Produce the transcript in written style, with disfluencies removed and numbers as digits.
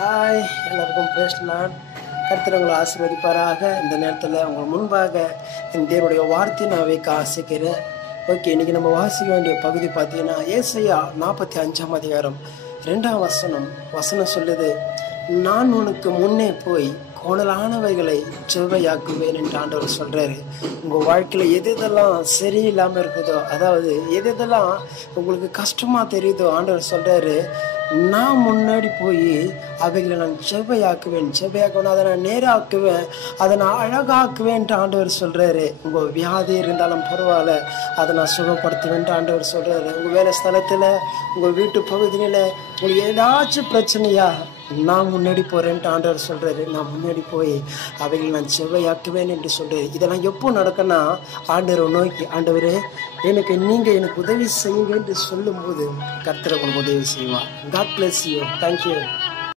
Hi, எல்லாருக்கும் பேசலாம். கர்த்தர் உங்களை ஆசீர்வதிப்பாராக. இந்த நேரத்தில் உங்கள் முன்பாக இந்த தேவனுடைய வார்த்தையை நான் வைக்க ஆசைக்கிறேன். ஓகே, இன்னைக்கு நம்ம வாசிக்க வேண்டிய பகுதி பார்த்தீங்கன்னா ஏசாயா 45ஆம் அதிகாரம் 2ஆம் வசனம் சொல்லுது, நான் உனக்கு முன்னே போய் கோணலானவைகளை செவ்வையாக்குவேன் என்று ஆண்டவர் சொல்றாரு. உங்க வாழ்க்கையில எதெல்லாம் சரியில்லாம இருக்குதோ, அதாவது எதெல்லாம் உங்களுக்கு கஷ்டமா தெரியுதோ, ஆண்டவர் சொல்றாரு, நான் முன்னாடி போய் அவைகளை நான் செவ்வையாக்குவேன், அதை நான் நேராக்குவேன், அதை நான் அழகாக்குவேன்ட்டு ஆண்டவர் சொல்றாரு. உங்க வியாதி இருந்தாலும் பரவாயில்ல, அதை நான் சுகப்படுத்துவேன்ட்டு ஆண்டவர் சொல்றாரு. உங்க வேலை ஸ்தலத்துல, உங்க வீட்டு பகுதியில உங்களுக்கு ஏதாச்சும் பிரச்சனையா, நான் முன்னாடி போறேன்ட்டு ஆண்டவர் சொல்றாரு. நான் முன்னாடி போய் அவைகளை நான் செவ்வையாக்குவேன் என்று சொல்றாரு. இதெல்லாம் எப்போ நடக்குன்னா, ஆண்டவர் நோக்கி, ஆண்டவரே நீங்க எனக்கு உதவி செய்யுங்க என்று சொல்லும் போது கர்த்தர் உங்களுக்கு உதவி செய்வார். God bless you. Thank you.